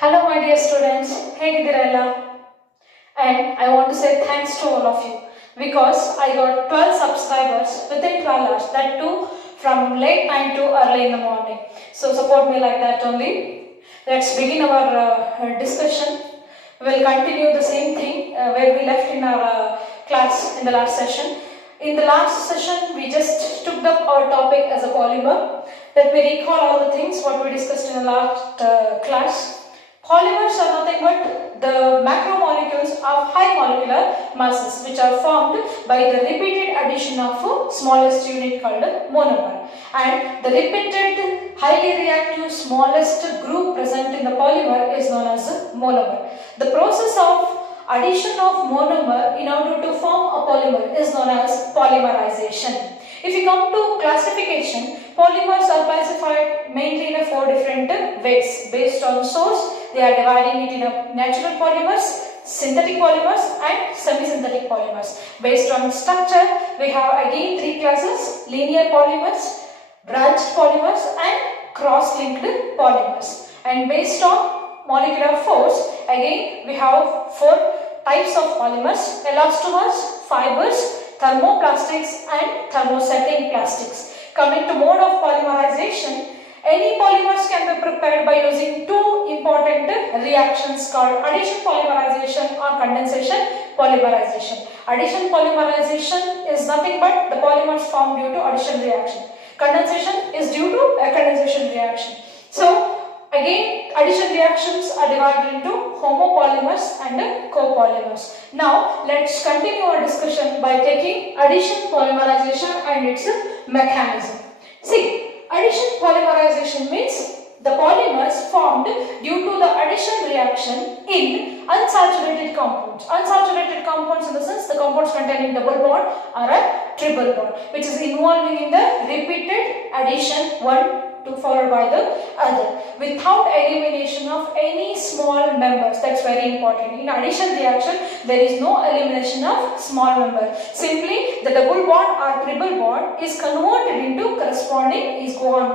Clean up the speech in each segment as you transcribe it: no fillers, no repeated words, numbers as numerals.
Hello my dear students, ಹೇಗಿದ್ದೀರಲ್ಲ? And I want to say thanks to all of you because I got 12 subscribers within 12 hours, that too from late night to early in the morning. So support me like that only. Let's begin our discussion. We will continue the same thing where we left in our class in the last session. In the last session we just took up our topic as a polymer. Let me recall all the things what we discussed in the last class. Polymers are nothing but the macromolecules of high molecular masses which are formed by the repeated addition of a smallest unit called monomer. And the repeated highly reactive smallest group present in the polymer is known as monomer. The process of addition of monomer in order to form a polymer is known as polymerization. If you come to classification, polymers are classified mainly in 4 different ways. Based on source, they are dividing it in natural polymers, synthetic polymers and semi-synthetic polymers. Based on structure, we have again 3 classes: linear polymers, branched polymers and cross-linked polymers. And based on molecular force, again we have 4 types of polymers: elastomers, fibers, thermoplastics and thermosetting plastics. Coming to mode of polymerization, any polymers can be prepared by using 2 important reactions called addition polymerization or condensation polymerization. Addition polymerization is nothing but the polymers formed due to addition reaction. Condensation is due to a condensation reaction. So again, addition reactions are divided into homopolymers and copolymers. Now, let's continue our discussion by taking addition polymerization and its mechanism. See, addition polymerization means the polymers formed due to the addition reaction in unsaturated compounds. Unsaturated compounds in the sense the compounds containing double bond or a triple bond, which is involving in the repeated addition one to followed by the other without elimination of any small members. That's very important. In addition reaction, there is no elimination of small member. Simply the double bond or triple bond is converted into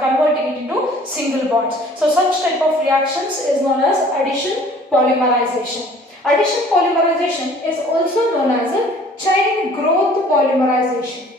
converting it into single bonds. So such type of reactions is known as addition polymerization. Addition polymerization is also known as a chain growth polymerization.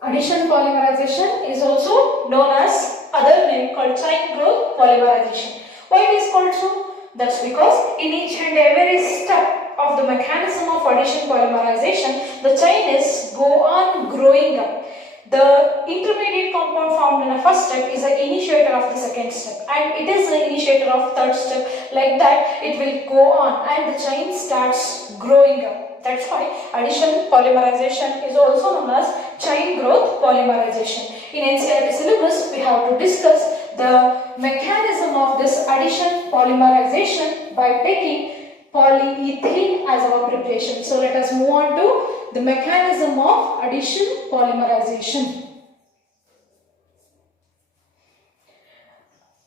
Addition polymerization is also known as other name called chain growth polymerization. Why it is called so? That's because in each and every step of the mechanism of addition polymerization, the chain is go on growing up. The intermediate compound formed in the first step is the initiator of the second step, and it is the initiator of third step. Like that, it will go on and the chain starts growing up. That's why addition polymerization is also known as chain growth polymerization. In NCERT syllabus, we have to discuss the mechanism of this addition polymerization by taking polyethylene as our preparation. So let us move on to the mechanism of addition polymerization.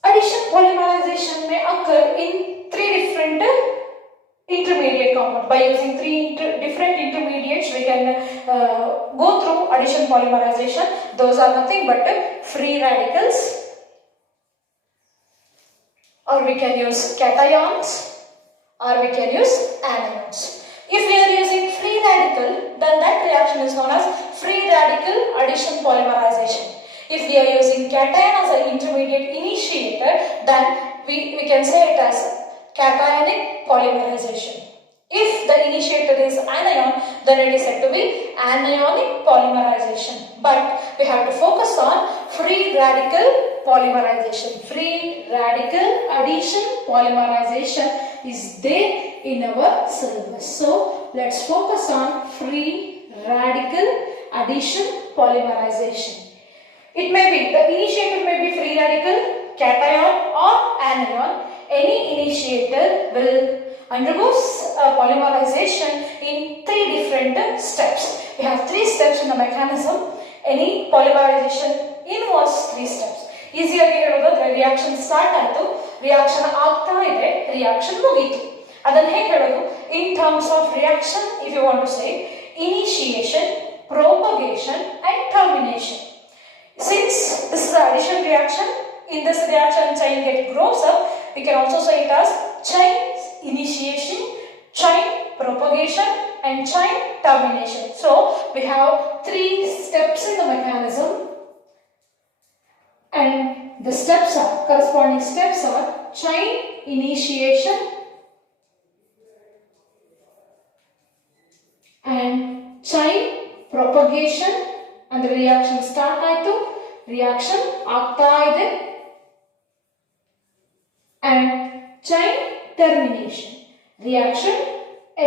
Addition polymerization may occur in 3 different intermediate compound. By using 3 different intermediates, we can go through addition polymerization. Those are nothing but free radicals, or we can use cations, or we can use anions. If we are using free radical, then that reaction is known as free radical addition polymerization. If we are using cation as an intermediate initiator, then we can say it as cationic polymerization. If the initiator is anion, then it is said to be anionic polymerization. But we have to focus on free radical polymerization. Free radical addition polymerization is there in our syllabus. So let's focus on free radical addition polymerization. It may be, the initiator may be free radical, cation or anion. Any initiator will undergo polymerization in 3 different steps. We have 3 steps in the mechanism. Any polymerization involves 3 steps. Easiಯಾಗಿ ಹೇಳೋದಾದ್ರೆ reaction start ಆಯಿತು, reaction ಆಗ್ತಾ ಇದೆ, reaction ಮುಗೀತು. ಅದನ್ನು ಹೇಗೆ ಹೇಳೋದು? In terms of reaction, if you want to say initiation, propagation and termination. Since this is an addition reaction, in this reaction chain grows up, we can also say it as chain initiation, chain propagation and chain termination. So we have 3 steps in the mechanism, and the steps are, corresponding steps are chain initiation and chain propagation, and the reaction start ಆಯಿತು, reaction ಆಗ್ತಾ ಇದೆ, and chain termination, reaction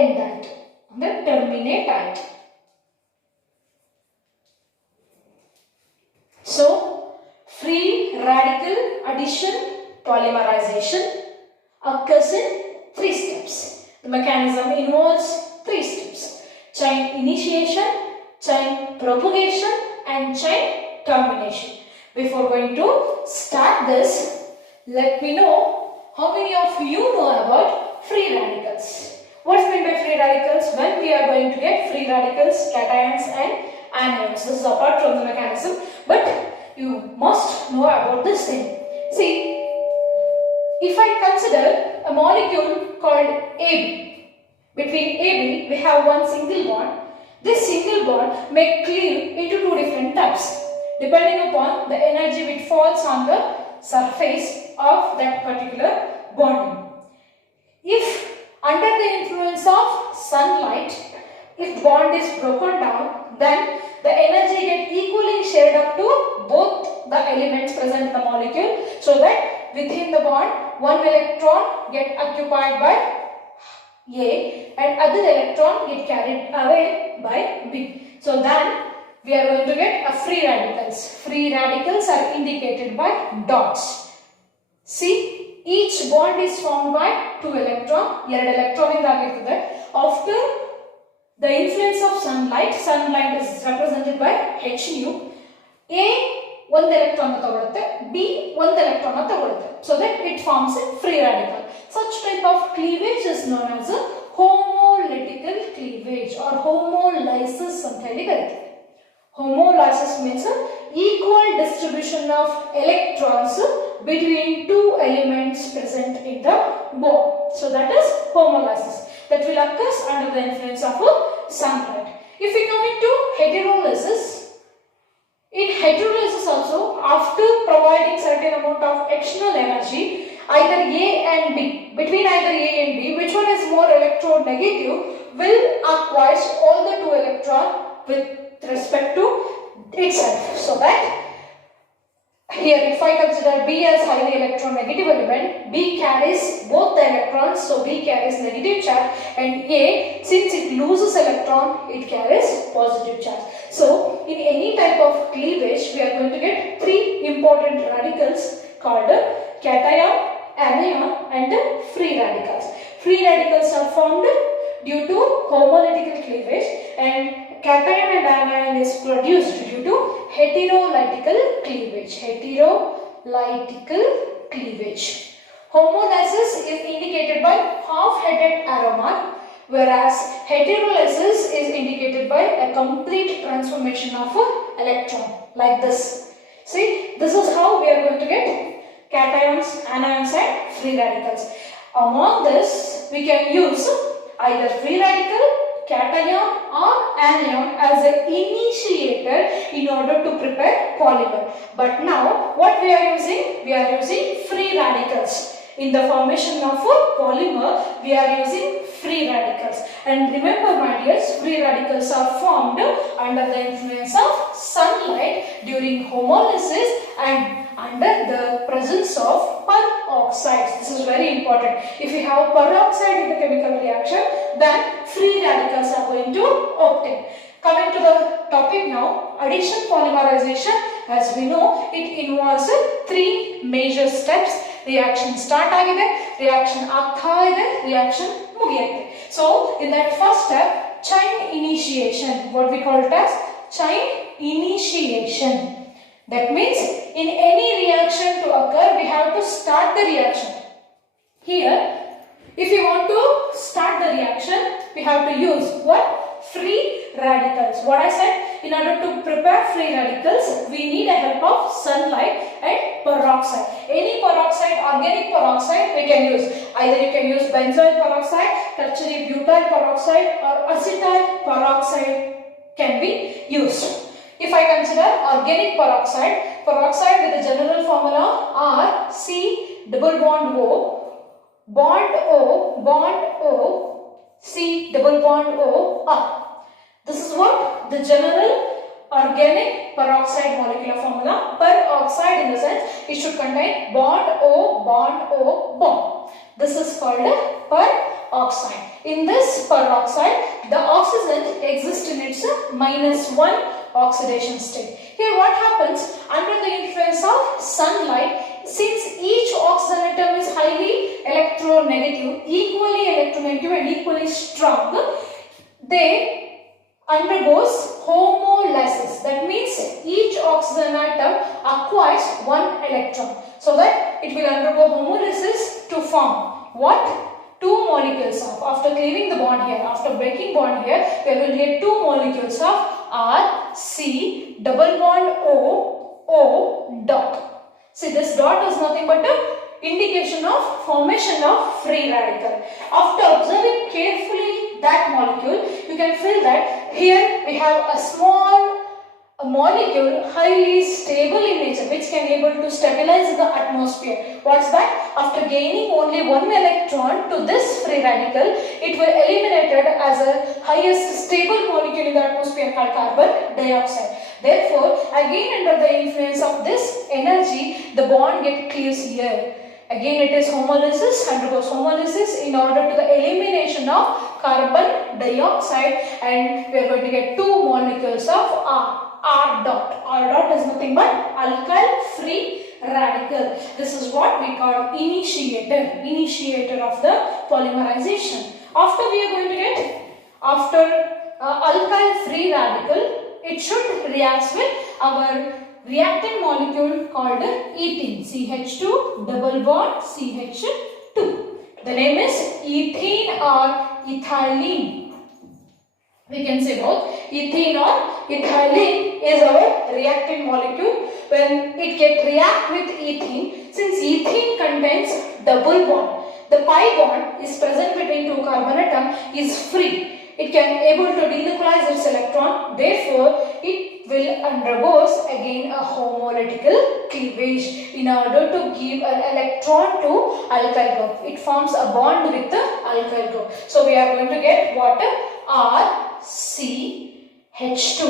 end ಆಯಿತು ಅಂದ್ರೆ terminate ಆಯಿತು. So free radical addition polymerization occurs in 3 steps. The mechanism involves 3 steps: chain initiation, chain propagation and chain termination. Before going to start this, let me know how many of you know about free radicals. What's meant by free radicals? When we are going to get free radicals, cations and anions. This is apart from the mechanism, but you must know about this thing. See, if I consider a molecule called AB, between AB we have one single bond. This single bond may cleave into 2 different types depending upon the energy which falls on the surface of that particular bonding. If under the influence of sunlight, if bond is broken down, then the energy get equally shared up to both the elements present in the molecule, so that within the bond 1 electron get occupied by A and other electron get carried away by B. So then we are going to get a free radicals. Free radicals are indicated by dots. See, each bond is formed by 2 electron. 2 electron indagirtade. After the influence of sunlight is represented by H nu. A 1 electron ತಗೊಳುತ್ತೆ, B 1 electron ತಗೊಳುತ್ತೆ, so that it forms a free radical. Such type of cleavage is known as a homolytical cleavage or homolysis ಅಂತ ಹೇಳಿ ಕರೀತಾರೆ. Homolysis means equal distribution of electrons between 2 elements present in the bond. So that is homolysis. That will occur under the influence of sunlight. If we come into heterolysis, in heterolysis also, after providing certain amount of external energy, either A and B, between either A and B, which one is more electronegative, will acquire all the 2 electrons with respect to itself. So that here, if I consider B as highly electronegative element, B carries both the electrons, so B carries negative charge, and A, since it loses electron, it carries positive charge. So in any type of cleavage, we are going to get 3 important radicals called cation, anion and free radicals. Free radicals are formed due to homolytical cleavage, and cation and anion is produced due to heterolytical cleavage. Heterolytical cleavage. Homolysis is indicated by half-headed arrow mark, whereas heterolysis is indicated by a complete transformation of an electron like this. See, this is how we are going to get cations, anions and free radicals. Among this, we can use either free radical, cation or anion as an initiator in order to prepare polymer. But now what we are using? We are using free radicals. In the formation of a polymer, we are using free radicals. And remember my dears, free radicals are formed under the influence of sunlight during homolysis and under the presence of peroxides. This is very important. If you have peroxide in the chemical reaction, then free radicals are going to obtain. Coming to the topic now, addition polymerization. As we know, it involves 3 major steps. Reaction start agide, reaction ಆಗ್ತಾ ಇದೆ, reaction ಮುಗಿಯುತ್ತೆ. So in that first step, chain initiation, what we call it as chain initiation. That means in any reaction to occur, we have to start the reaction. Here, if you want to start the reaction, we have to use what? Free radicals. What I said, in order to prepare free radicals, we need a help of sunlight and peroxide. Any peroxide, organic peroxide we can use. Either you can use benzoyl peroxide, tertiary butyl peroxide or acetyl peroxide can be used. If I consider organic peroxide, peroxide with the general formula R C double bond O, C double bond O R. This is what the general organic peroxide molecular formula. Peroxide in the sense it should contain bond O bond. This is called a peroxide. In this peroxide, the oxygen exists in its -1 oxidation state. Here what happens under the influence of sunlight, since each oxygen atom is highly electronegative, equally electronegative and equally strong, they undergoes homolysis. That means each oxygen atom acquires 1 electron, so that it will undergo homolysis to form what? 2 molecules of, after cleaving the bond here, after breaking bond here, we are going to get 2 molecules of R, C, double bond O dot. See, this dot is nothing but a indication of formation of free radical. After observing carefully that molecule, you can feel that here we have a small molecule highly stable in nature, which can able to stabilize the atmosphere. What's that? After gaining only 1 electron to this free radical, it will eliminated as a highest stable molecule in the atmosphere called carbon dioxide. Therefore, again under the influence of this energy, the bond get cleaves here. Again it is homolysis, undergoes homolysis in order to the elimination of carbon dioxide, and we are going to get 2 molecules of R dot. R dot is nothing but alkyl free radical. This is what we call initiator of the polymerization. After we are going to get, after alkyl free radical, it should react with our reactant molecule called ethene, CH2 double bond CH2. The name is ethene or ethylene. We can say both. Ethene or ethylene is our reactant molecule. When it get react with ethene, since ethene contains double bond, the pi bond is present between 2 carbon atom is free. It can able to delocalize its electron. Therefore, it will undergoes again a homolytical cleavage in order to give an electron to alkyl group. It forms a bond with the alkyl group. So we are going to get water R C H2.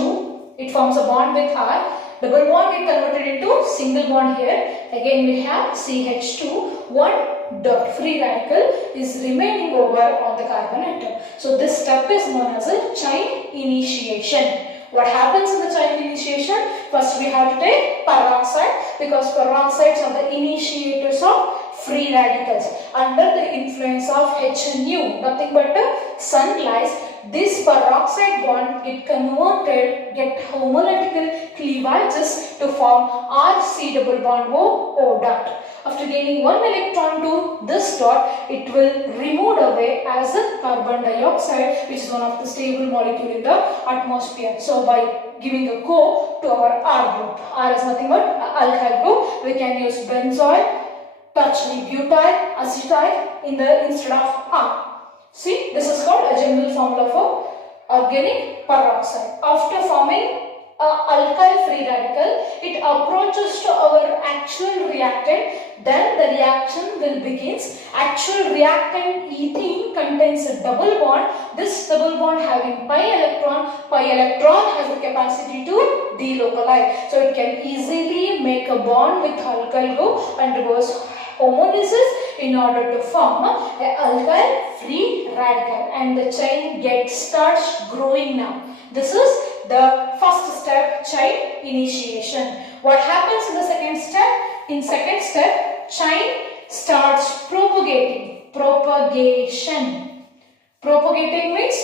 It forms a bond with R. Double bond get converted into single bond here. Again we have CH2. 1 dot free radical is remaining over on the carbon atom. So this step is known as a chain initiation. What happens in the chain initiation? First we have to take peroxide, because peroxides are the initiators of free radicals. Under the influence of HNU, nothing but sunlight, this peroxide bond get converted, get homolytical cleavages to form RC double bond O dot. After gaining 1 electron to this dot, it will remove away as a carbon dioxide, which is one of the stable molecule in the atmosphere. So by giving a co to our R group, R is nothing but alkyl group, we can use benzoyl, tertiary butyl, acetyl in the instead of R. See, this is called a general formula for organic peroxide. After forming alkyl free radical, it approaches to our actual reactant, then the reaction will begins. Actual reactant ethene contains a double bond. This double bond having pi electron has the capacity to delocalize. So it can easily make a bond with alkyl group, undergoes homolysis in order to form a alkyl free radical, and the chain starts growing now. This is the first step, chain initiation. What happens in the second step? In second step, chain starts propagating. Propagation. Propagating means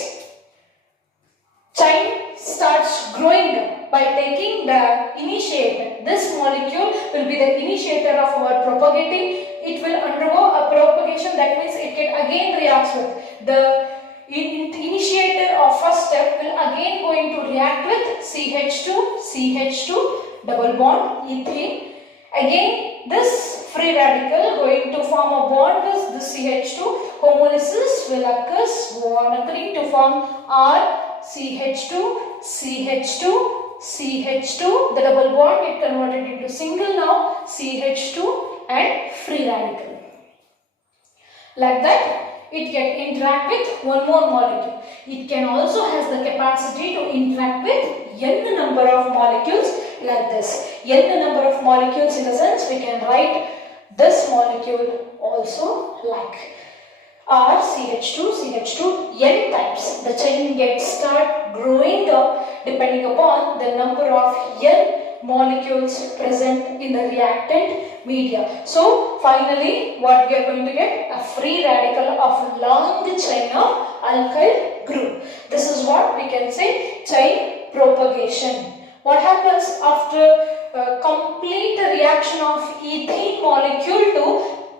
chain starts growing by taking the initiator. This molecule will be the initiator of our propagating. It will undergo a propagation, that means it can again react with the initiator of first step will again going to react with CH2 double bond ethene, Again, this free radical going to form a bond with this CH2. Homolysis will occurring to form RCH2, CH2, CH2. The double bond get converted into single now, CH2 and free radical. Like that, it can interact with one more molecule. It can also has the capacity to interact with n number of molecules like this. N number of molecules in the sense we can write this molecule also like RCH2, CH2, n times. The chain gets start growing up depending upon the number of n molecules present in the reactant media. So finally what we are going to get? A free radical of long chain of alkyl group. This is what we can say chain propagation. What happens after complete reaction of ethene molecule to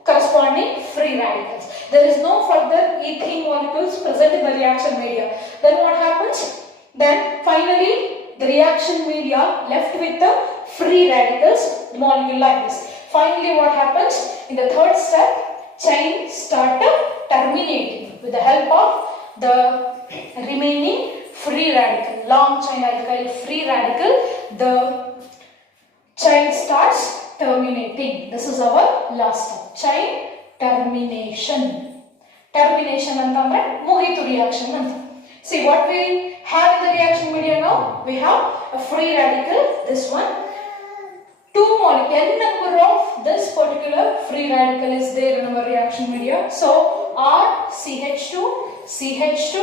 corresponding free radicals? There is no further ethene molecules present in the reaction media. Then what happens? Then finally the reaction media left with the free radicals molecule like this. Finally what happens? In the third step, chain start terminating with the help of the remaining free radical, long chain alkyl free radical, the chain starts terminating. This is our last step, chain termination. Termination antandre mugitu reaction anta. See what we have in the reaction media now? We have a free radical, this one. Two molecules, n number of this particular free radical is there in our reaction media. So RCH2, CH2,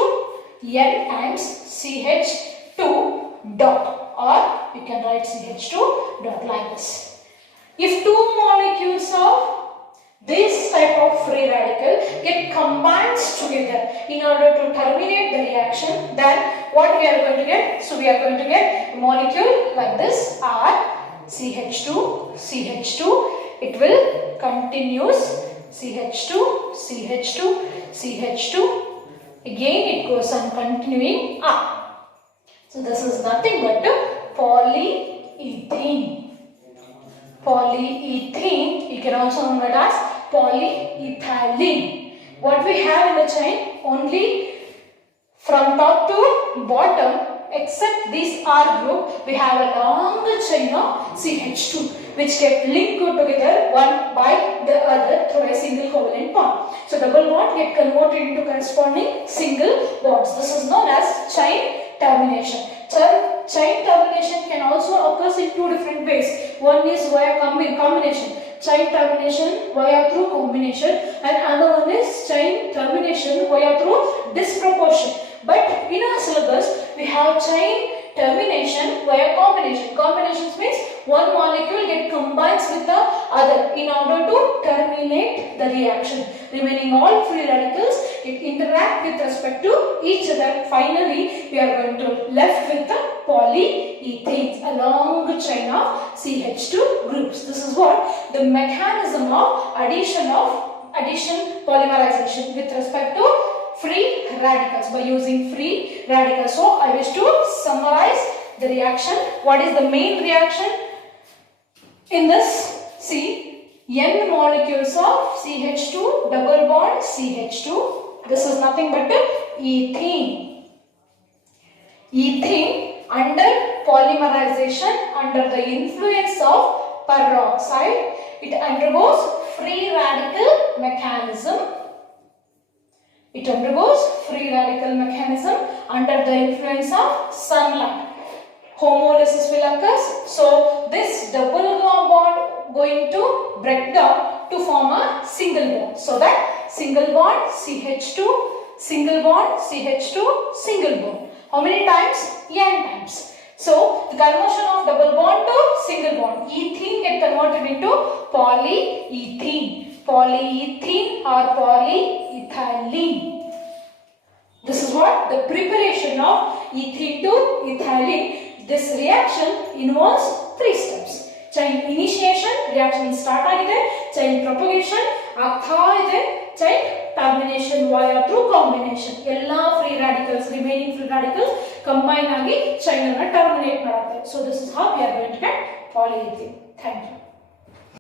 n times CH2 dot, or you can write CH2 dot like this. If two molecules of this type of free radical get combined together in order to terminate the reaction, then what we are going to get? So we are going to get a molecule like this, R CH2, CH2. It will continues CH2, CH2, CH2. Again it goes on continuing up. So this is nothing but polyethene. Polyethene, you can also know it as polyethylene. What we have in the chain? Only from top to bottom, except this R group, we have a long chain of CH2 which get linked together one by the other through a single covalent bond. So double bond get converted into corresponding single bonds. This is known as chain termination. Chain termination can also occur in two different ways. One is via combination. Chain termination via through combination, and another one is chain termination via through disproportion. But in our syllabus, we have chain termination via combination. Combinations means one molecule get combines with the other in order to terminate the reaction. Remaining all free radicals it interact with respect to each other. Finally, we are going to left with the polyethanes, a long chain of CH2 groups. This is what the mechanism of addition polymerization with respect to free radicals by using free radicals. So I wish to summarize the reaction. What is the main reaction in this? See, n molecules of CH2 double bond CH2. This is nothing but ethene. Ethene under polymerization, under the influence of peroxide, it undergoes free radical mechanism. It undergoes free radical mechanism under the influence of sunlight. Homolysis will occur. So this double bond going to break down to form a single bond. So that single bond CH2, single bond CH2, single bond. How many times? N times. So the conversion of double bond to single bond. Ethene get converted into polyethene. Polyethene or polyethylene. This is what the preparation of ethene to ethylene. This reaction involves three steps. Chain initiation, reaction start agide. Chain propagation ಆಗ್ತಾ ಇದೆ. Chain termination via through combination. Ella free radicals, remaining free radicals combine agi chain ಅನ್ನು terminate ಮಾಡುತ್ತೆ. So this is how we are going to get polyethene. Thank you.